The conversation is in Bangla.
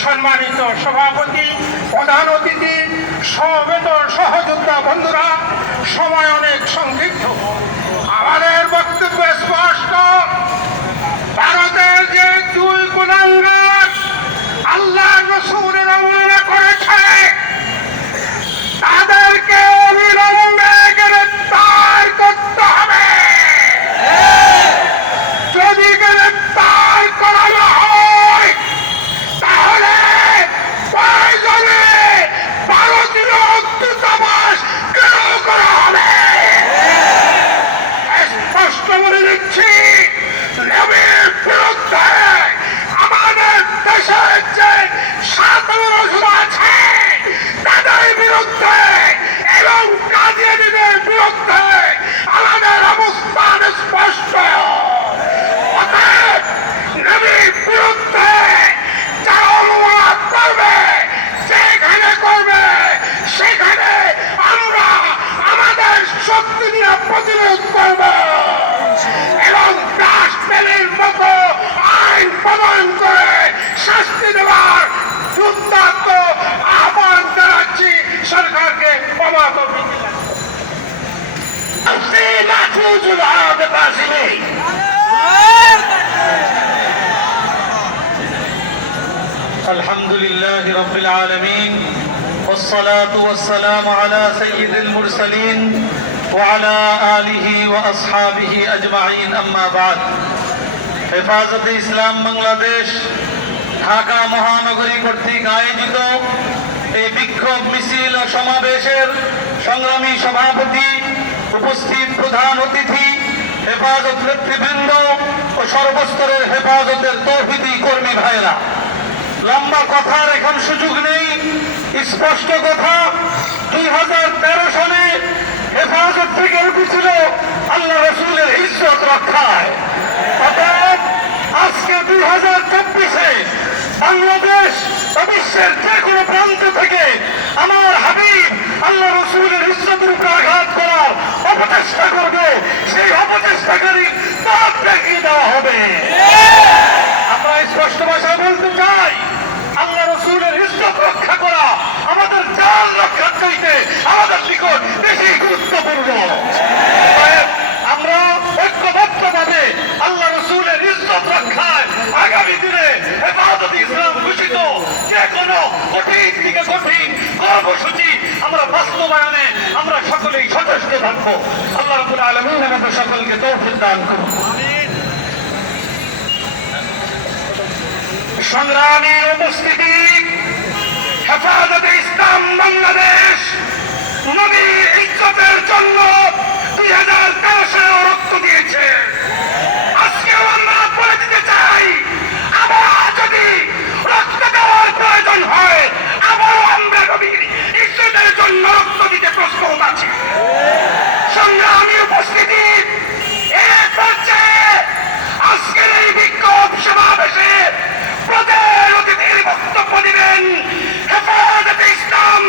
সম্মানিত সভাপতি প্রধান অতিথি সমবেত সহযোদ্ধা বন্ধুরা সময় অনেক সংক্ষিপ্ত। محفوظ العرب الباسلين الحمد لله رب العالمين والصلاة والسلام على سيد المرسلين وعلى آله وأصحابه أجمعين أما بعد হেফাজতে ইসলাম বাংলাদেশ ঢাকা মহানগরী কর্তৃক আয়োজিত এই বিক্ষোভ মিছিল ও সমাবেশের সংগ্রামী সভাপতি উপস্থিত প্রধান অতিথি, হেফাজত নেতৃবৃন্দ ও সর্বস্তরের হেফাজতের তৌহিদি কর্মী ভাইরা লম্বা কথার এখন সুযোগ নেই, স্পষ্ট কথা, দুই হাজার তেরো সালে হেফাজত থেকে উঠেছিল আল্লাহ রসুলের ইজ্জত রক্ষায়। অতএব আজকে দুই হাজার চব্বিশে বাংলাদেশ বিশ্বের যে কোনো প্রান্ত থেকে আমার হাবিব আল্লাহ রসুলের ইজ্জতের উপর হবে। আমরা স্পষ্ট ভাষায় বলতে চাই, আল্লাহ রসুলের ইজ্জত রক্ষা করা আমাদের জান রক্ষার চাইতে আমাদের নিকট বেশি গুরুত্বপূর্ণ। আমরা ঐক্যবদ্ধভাবে আল্লাহ রসুলের ইজ্জত রক্ষায় আগামী দিনে হেফাজত ইসলাম ঘোষিত যে কোনো কঠিন থেকে কঠিন কর্মসূচি আমরা বাস্তবায়নে আমরা সকলেই সচেষ্ট থাকব। আল্লাহ রবুল আলমিন আমাদের সকলকে তৌফিক দান করুন। সংগ্রামের উপস্থিতি হেফাজতে ইসলাম বাংলাদেশ নবীর ইজ্জতের জন্য